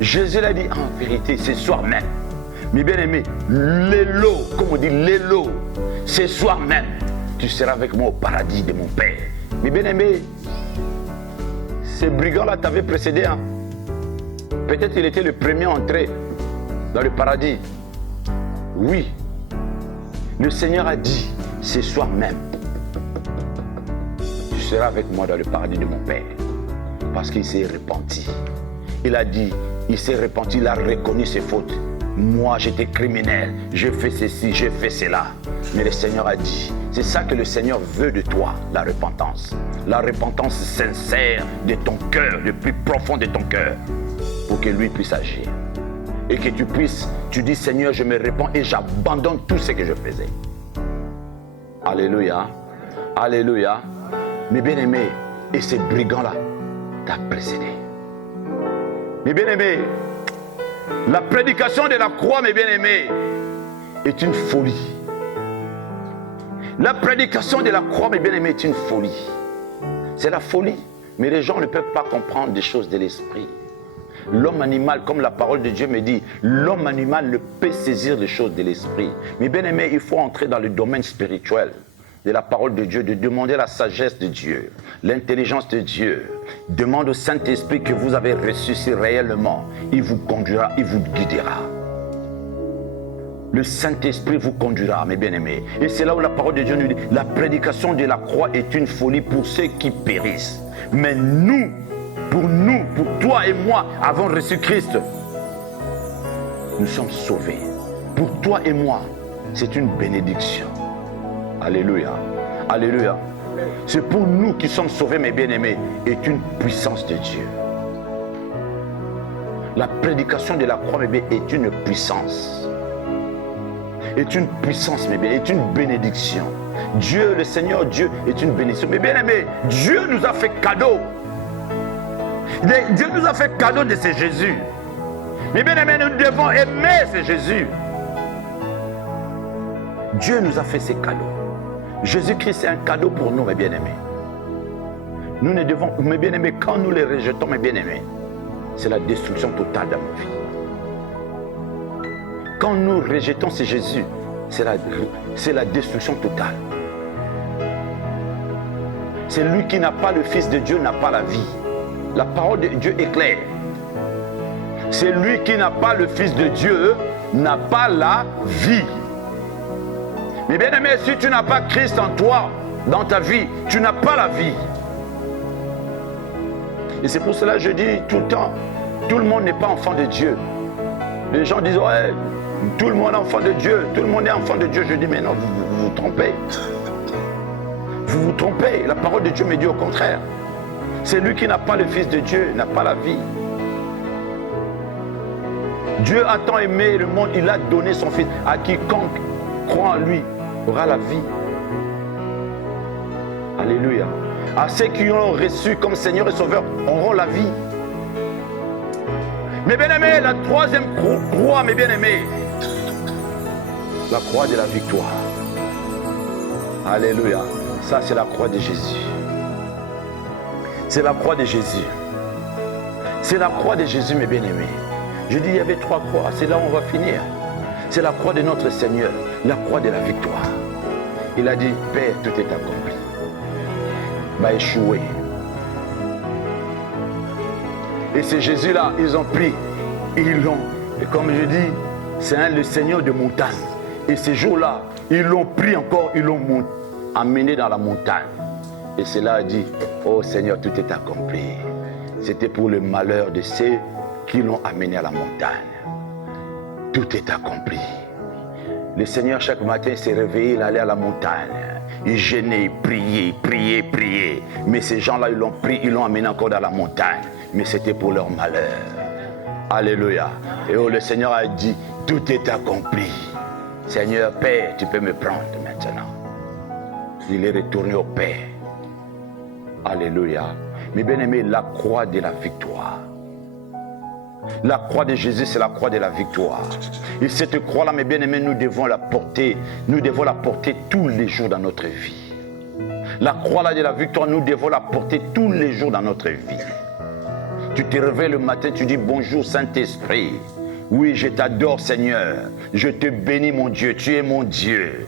Jésus l'a dit en vérité, ce soir même. Mes bien-aimés, l'élo, comme on dit, l'élo, ce soir même, tu seras avec moi au paradis de mon Père. Mes bien-aimés, ce brigand-là t'avait précédé. Hein? Peut-être il était le premier à entrer dans le paradis. Oui. Le Seigneur a dit, ce soir même, tu seras avec moi dans le paradis de mon Père. Parce qu'il s'est repenti. Il a dit, il s'est repenti, il a reconnu ses fautes. moi j'étais criminel, j'ai fait ceci, j'ai fait cela. Mais le Seigneur a dit, c'est ça que le Seigneur veut de toi, la repentance. La repentance sincère de ton cœur, le plus profond de ton cœur, pour que lui puisse agir. Et que tu dis Seigneur, je me répands et j'abandonne tout ce que je faisais. Alléluia, alléluia. Mes bien-aimés, et ces brigands-là t'ont précédé. Mes bien-aimés, la prédication de la croix, mes bien-aimés, est une folie. La prédication de la croix, mes bien-aimés, est une folie. C'est la folie. Mais les gens ne peuvent pas comprendre des choses de l'esprit. L'homme animal, comme la parole de Dieu me dit, l'homme animal ne peut saisir les choses de l'esprit. Mais bien-aimés, il faut entrer dans le domaine spirituel de la parole de Dieu, de demander la sagesse de Dieu, l'intelligence de Dieu. Demande au Saint-Esprit que vous avez reçu si réellement. Il vous conduira, il vous guidera. Le Saint-Esprit vous conduira, mes bien-aimés. Et c'est là où la parole de Dieu nous dit, la prédication de la croix est une folie pour ceux qui périssent. Mais nous, pour toi et moi, avons reçu Christ, nous sommes sauvés. Pour toi et moi, c'est une bénédiction. Alléluia. Alléluia. C'est pour nous qui sommes sauvés, mes bien-aimés, est une puissance de Dieu. La prédication de la croix, mes bien, est une puissance. Est une puissance, mes bien, est une bénédiction. Dieu, le Seigneur Dieu, est une bénédiction. Mes bien-aimés, Dieu nous a fait cadeau. Dieu nous a fait cadeau de ce Jésus. Mes bien-aimés, nous devons aimer ce Jésus. Dieu nous a fait ces cadeaux. Jésus-Christ est un cadeau pour nous, mes bien-aimés. Nous ne devons, mes bien-aimés, quand nous les rejetons, mes bien-aimés, c'est la destruction totale de nos vies. Quand nous rejetons ce Jésus, c'est la destruction totale. C'est lui qui n'a pas le Fils de Dieu, n'a pas la vie. La parole de Dieu est claire. C'est lui qui n'a pas le Fils de Dieu, n'a pas la vie. Mais bien aimé, si tu n'as pas Christ en toi, dans ta vie, tu n'as pas la vie. Et c'est pour cela que je dis tout le temps, tout le monde n'est pas enfant de Dieu. Les gens disent, ouais, tout le monde est enfant de Dieu, tout le monde est enfant de Dieu. Je dis, mais non, vous vous trompez. Vous vous trompez. La parole de Dieu me dit au contraire. C'est lui qui n'a pas le Fils de Dieu, n'a pas la vie. Dieu a tant aimé le monde, il a donné son Fils. À quiconque croit en lui aura la vie. Alléluia. À ceux qui l'ont reçu comme Seigneur et Sauveur auront la vie. Mes bien-aimés, la troisième croix, mes bien-aimés, la croix de la victoire. Alléluia. Ça, c'est la croix de Jésus. C'est la croix de Jésus. C'est la croix de Jésus, mes bien-aimés. Je dis, il y avait trois croix. C'est là où on va finir. C'est la croix de notre Seigneur, la croix de la victoire. Il a dit, Père, tout est accompli. Va échouer. Et c'est Jésus-là, ils ont pris, ils l'ont. Et comme je dis, c'est le Seigneur de montagne. Et ces jours-là, ils l'ont pris encore, ils l'ont amené dans la montagne. Et cela a dit, oh Seigneur, tout est accompli. C'était pour le malheur de ceux qui l'ont amené à la montagne. Tout est accompli. Le Seigneur, chaque matin, s'est réveillé, il allait à la montagne. Il gênait, il priait, il priait, il priait. Mais ces gens-là, ils l'ont pris, ils l'ont amené encore dans la montagne. Mais c'était pour leur malheur. Alléluia. Et oh, le Seigneur a dit, tout est accompli. Seigneur, Père, tu peux me prendre maintenant. Il est retourné au Père. Alléluia. Mais bien aimé, la croix de la victoire. La croix de Jésus, c'est la croix de la victoire. Et cette croix-là, mes bien-aimés, nous devons la porter. Nous devons la porter tous les jours dans notre vie. La croix-là de la victoire, nous devons la porter tous les jours dans notre vie. Tu te réveilles le matin, tu dis bonjour Saint-Esprit. Oui, je t'adore Seigneur. Je te bénis mon Dieu, tu es mon Dieu.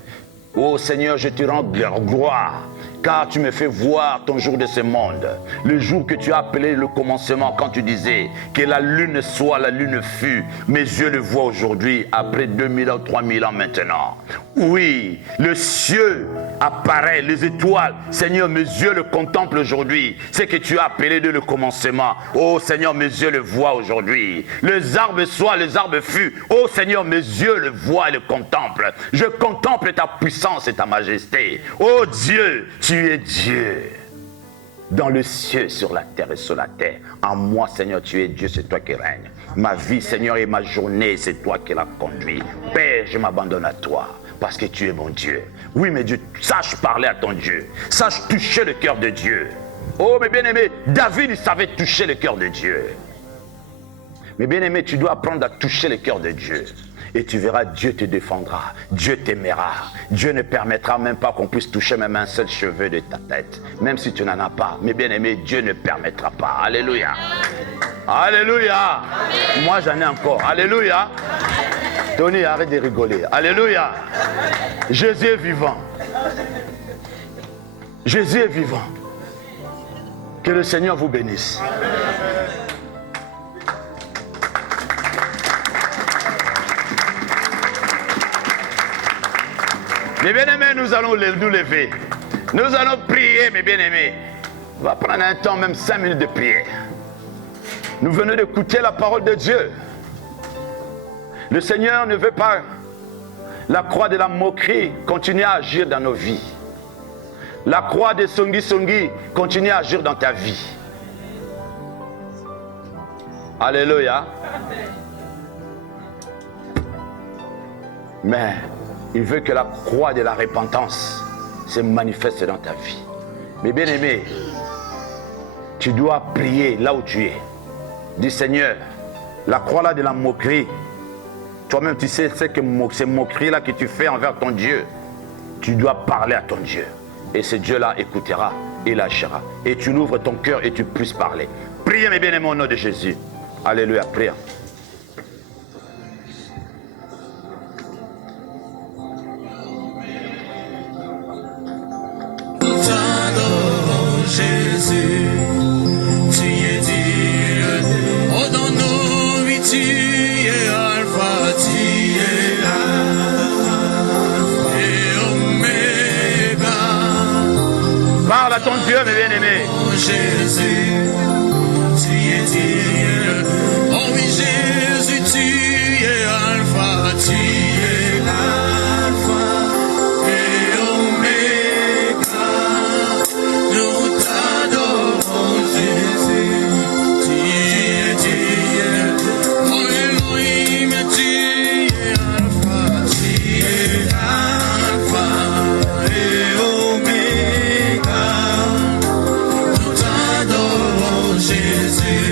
Oh Seigneur, je te rends gloire. Car tu me fais voir ton jour de ce monde. Le jour que tu as appelé le commencement, quand tu disais que la lune soit, la lune fut. Mes yeux le voient aujourd'hui, après 2000 ans, 3000 ans maintenant. Oui, le ciel apparaît, les étoiles. Seigneur, mes yeux le contemplent aujourd'hui. C'est que tu as appelé de le commencement. Oh Seigneur, mes yeux le voient aujourd'hui. Les arbres soient, les arbres fût. Oh Seigneur, mes yeux le voient et le contemplent. Je contemple ta puissance et ta majesté. Oh Dieu, tu es Dieu. Dans le ciel, sur la terre et sur la terre. En moi, Seigneur, tu es Dieu, c'est toi qui règnes. Ma vie, Seigneur, et ma journée, c'est toi qui la conduis. Père, je m'abandonne à toi, parce que tu es mon Dieu. Oui, mais Dieu, sache parler à ton Dieu. Sache toucher le cœur de Dieu. Oh, mes bien-aimés, David, il savait toucher le cœur de Dieu. Mes bien-aimés, tu dois apprendre à toucher le cœur de Dieu. Et tu verras, Dieu te défendra, Dieu t'aimera. Dieu ne permettra même pas qu'on puisse toucher même un seul cheveu de ta tête. Même si tu n'en as pas. Mais bien aimé, Dieu ne permettra pas. Alléluia. Alléluia. Moi j'en ai encore. Alléluia. Tony, arrête de rigoler. Alléluia. Jésus est vivant. Jésus est vivant. Que le Seigneur vous bénisse. Mes bien-aimés, nous allons nous lever. Nous allons prier, mes bien-aimés. On va prendre un temps, même 5 minutes de prière. Nous venons d'écouter la parole de Dieu. Le Seigneur ne veut pas la croix de la moquerie continuer à agir dans nos vies. La croix de Songi continue à agir dans ta vie. Alléluia. Mais il veut que la croix de la repentance se manifeste dans ta vie. Mais bien aimé, tu dois prier là où tu es. Dis Seigneur, la croix là de la moquerie, toi-même tu sais que ces moqueries là que tu fais envers ton Dieu, tu dois parler à ton Dieu. Et ce Dieu-là écoutera et lâchera. Et tu l'ouvres ton cœur et tu puisses parler. Priez mes bien-aimés au nom de Jésus. Alléluia, priez. Jésus, tu es Dieu. Oh, dans nos vies, tu es Alpha, tu es Alpha et Oméga. Parle à ton Dieu, mes bien-aimés. Oh, Jésus, tu es Dieu. Oh, oui, Jésus, tu es Alpha, tu es Alpha et Oméga. Nous t'adorons, Jésus, tu es Dieu. Oh Elohim, tu es Alpha et Oméga. Nous t'adorons, Jésus,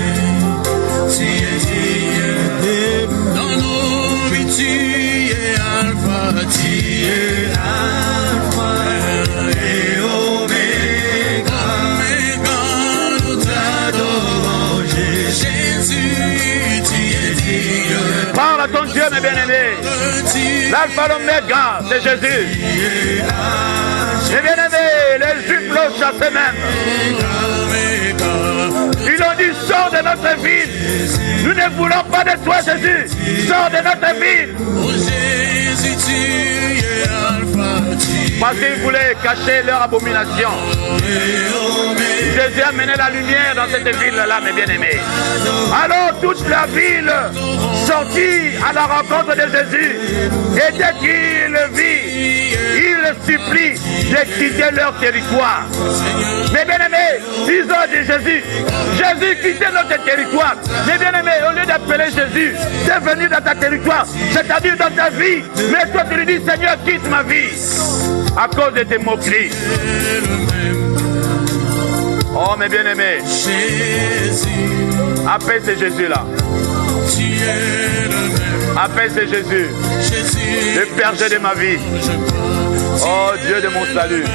tu es Dieu. Dans nos vies, tu es Alpha, tu es Alpha et Oméga. Nous t'adorons, Jésus, tu es Dieu. Parle à ton Dieu, mes bien-aimés. L'alpha, l'oméga, c'est Jésus. Mes bien-aimés, les Juifs l'ont chassé même. Ils ont dit, sors de notre ville. Nous ne voulons pas de toi, Jésus. Sors de notre ville. Oh Jésus, tu es Alpha, tu Parce qu'ils voulaient cacher leur abomination. Jésus a mené la lumière dans cette ville-là, mes bien-aimés. Alors toute la ville sortit à la rencontre de Jésus. Et dès qu'il le vit, il le supplie de quitter leur territoire. Mes bien-aimés, ils ont dit Jésus, Jésus, quittez notre territoire. Mes bien-aimés, au lieu d'appeler Jésus, c'est venu dans ta territoire, c'est-à-dire dans ta vie. Mais toi, tu lui dis, Seigneur, quitte ma vie. À cause de tes moqueries. Oh, mes bien-aimés, appelle ce Jésus-là. Appelle ce Jésus, le berger de ma vie. Oh, Dieu de mon salut.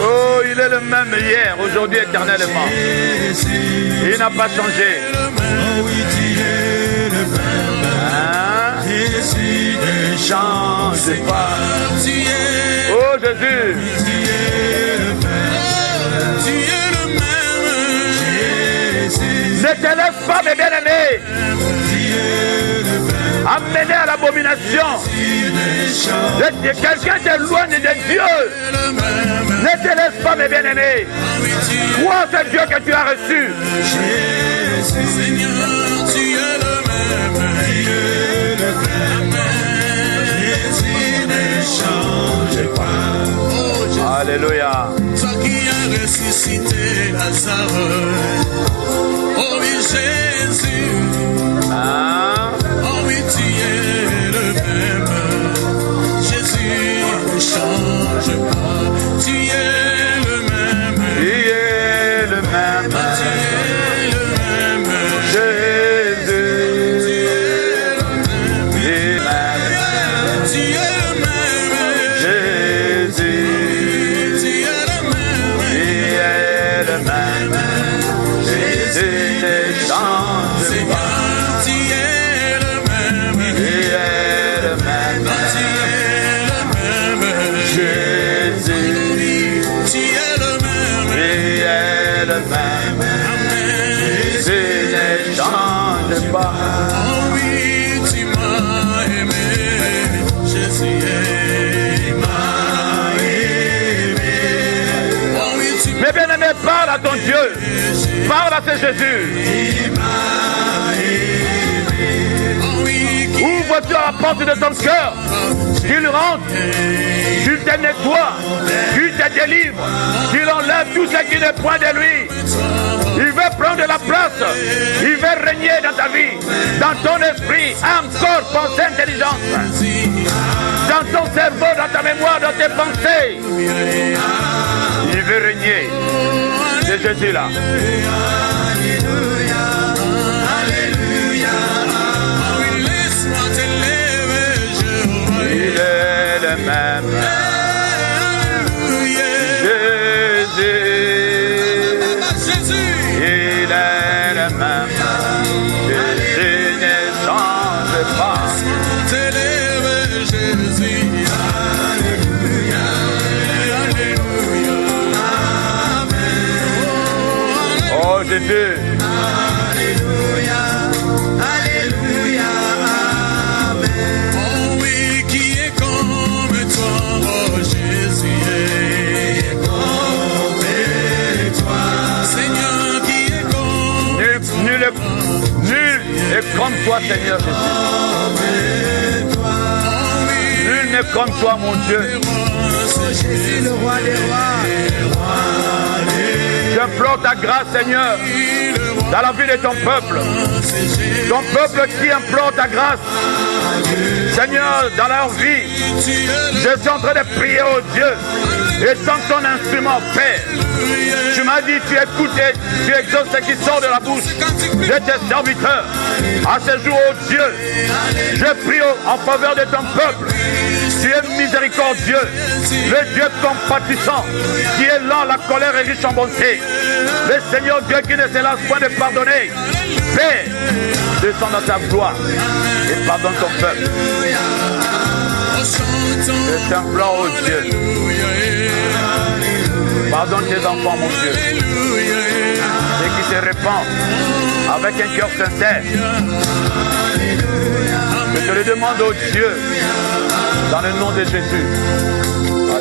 Oh, il est le même hier, aujourd'hui, éternellement. Il n'a pas changé. Hein? Ne change pas. Oh Jésus. Ne te laisse pas, mes bien-aimés. amené à l'abomination. Quelqu'un t'éloigne de Dieu. Ne te laisse pas, mes bien-aimés. Crois ce Dieu que tu as reçu. Seigneur, tu es le même. Jésus ne change pas. Alléluia. Toi qui as ressuscité Lazare. Oh oui, Jésus. Oh oui, tu es le même. Jésus ne change pas. Tu es le même. Tu es le même. Tu es le même. Jésus. Tu es le même. Tu es le même. Jésus. Tu es le même. Tu es le même. Jésus ne change pas. Tu es le même. Tu es le même. Tu es le même. Jésus. Tu es le même. Tu es le même. Jésus ne change pas. Oh oui, tu m'as aimé. Jésus m'a aimé. Oh oui, tu Mes bien-aimés, parle à ton Dieu. Parle à ce Jésus. oh oui, qui Ouvre-toi la porte de ton cœur. Qu'il rentre. Qu'il te nettoie. Qu'il te délivre. Qu'il enlève tout ce qui n'est point de lui. Il veut prendre de la place. Il veut régner dans ta vie. Dans ton esprit, âme, corps, pensée, intelligence. Dans ton cerveau, dans ta mémoire, dans tes pensées. Il veut régner. C'est Jésus-là. laisse-moi t'élever, Jéhovah. Il est le même. Jésus. Jésus, Il est le même. Jésus ne change pas. t'élever, Jésus. Alléluia, alléluia. Oh Jésus. Oh oui, qui est comme toi, oh Jésus, est comme toi. Seigneur, qui est comme Nul est comme toi, Seigneur Jésus. Nul n'est comme toi, mon Dieu. Jésus, le roi des rois. J'implore ta grâce, Seigneur, dans la vie de ton peuple. Ton peuple qui implore ta grâce. Seigneur, dans leur vie, je suis en train de prier au Dieu. Et sans ton instrument, Père, tu m'as dit, tu écoutes et tu exauces ce qui sort de la bouche de tes serviteurs. À ce jour, oh Dieu, je prie en faveur de ton peuple. Tu es miséricordieux, le Dieu compatissant, qui est lent, la colère est riche en bonté. Le Seigneur Dieu qui ne se lasse point de pardonner. Père, descends dans ta gloire et pardonne ton peuple. Je t'implore, oh Dieu. Pardonne tes enfants, mon Dieu. Ceux qui se répandent avec un cœur sincère. Je te le demande, oh Dieu, dans le nom de Jésus.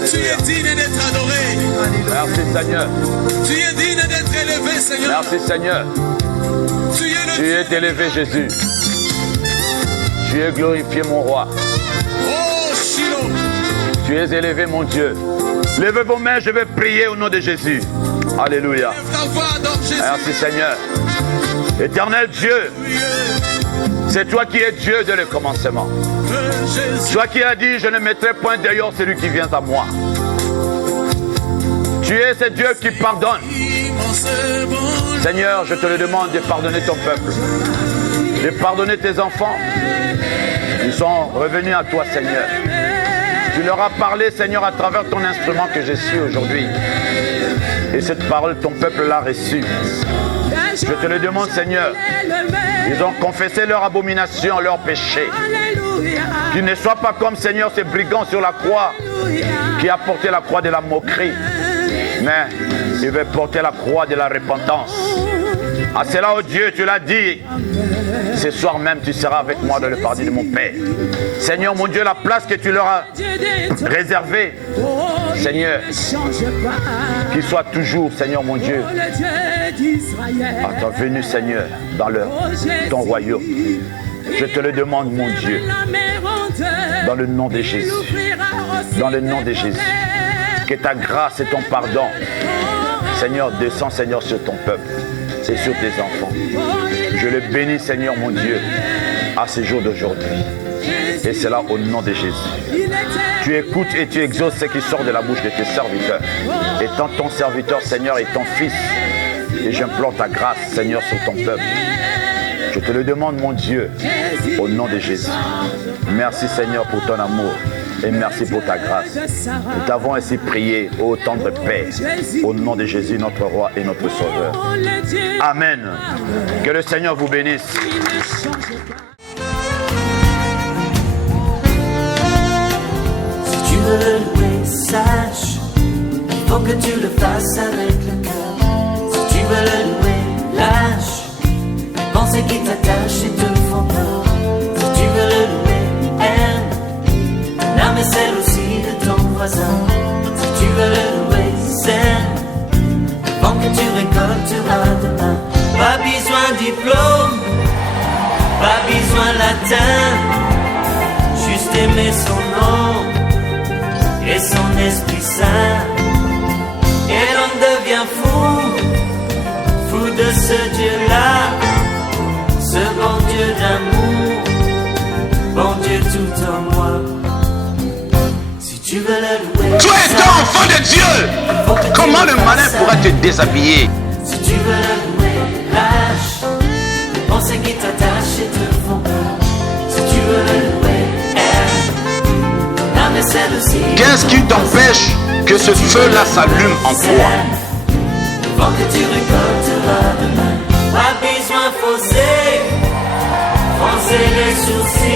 Tu Alléluia. es digne d'être adoré. Merci Seigneur. Tu es digne d'être élevé, Seigneur. Merci Seigneur. Tu es le Tu es élevé, Jésus. Tu es glorifié, mon roi. Oh, Shiloh. Tu es élevé, mon Dieu. Levez vos mains, je vais prier au nom de Jésus. Alléluia. Lève ta voix, donc Jésus. Merci Seigneur. Éternel Dieu, c'est toi qui es Dieu dès le commencement. Jésus. Toi qui as dit, je ne mettrai point d'ailleurs celui qui vient à moi. Tu es ce Dieu qui pardonne. Immense bon. Seigneur, je te le demande de pardonner ton peuple, de pardonner tes enfants. Ils sont revenus à toi, Seigneur. Tu leur as parlé, Seigneur, à travers ton instrument que je suis aujourd'hui. Et cette parole, ton peuple l'a reçue. Je te le demande, Seigneur. Ils ont confessé leur abomination, leur péché. Qu'ils ne soient pas comme, Seigneur, ces brigands sur la croix qui a porté la croix de la moquerie. Mais ils veulent porter la croix de la repentance. À cela, oh Dieu, tu l'as dit. Ce soir même, tu seras avec moi dans le paradis de mon Père. Seigneur, mon Dieu, la place que tu leur as réservée, Seigneur, qu'il soit toujours, Seigneur, mon Dieu, à ta venue, Seigneur, dans ton royaume. Je te le demande, mon Dieu, dans le nom de Jésus. Dans le nom de Jésus. Que ta grâce et ton pardon, Seigneur, descend, Seigneur, sur ton peuple et sur tes enfants. Je le bénis, Seigneur, mon Dieu, à ce jour d'aujourd'hui. Et c'est là au nom de Jésus. Tu écoutes et tu exauces ce qui sort de la bouche de tes serviteurs. Étant ton serviteur, Seigneur, et ton fils. Et j'implore ta grâce, Seigneur, sur ton peuple. Je te le demande, mon Dieu, au nom de Jésus. Merci, Seigneur, pour ton amour. Et merci pour ta grâce. Nous t'avons ainsi prié, ô tendre Père, au nom de Jésus, notre Roi et notre Sauveur. Amen. Que le Seigneur vous bénisse. Si tu veux le louer, sache qu'il faut que tu le fasses avec le cœur. Si tu veux le louer, lâche les pensées qui t'attachent et te font peur. Si tu veux le louer, aime l'âme et celle aussi de ton voisin. Si tu veux le louer, sème avant que tu récolteras demain. Pas besoin de diplôme, pas besoin latin, juste aimer son nom et son Esprit Saint. Et l'on devient fou de ce Dieu-là, ce bon Dieu d'amour, bon Dieu tout en moi. Si tu veux le louer, Tu es un enfant de Dieu. Comment le malin pourra te déshabiller? Si tu veux le louer, lâche les pensées qui t'attachent et te font peur. Si tu veux le louer, aime l'âme et celle aussi. Qu'est-ce qui t'empêche que ce feu-là s'allume en toi? Avant que tu récolteras demain. Pas besoin de fausser les sourcils.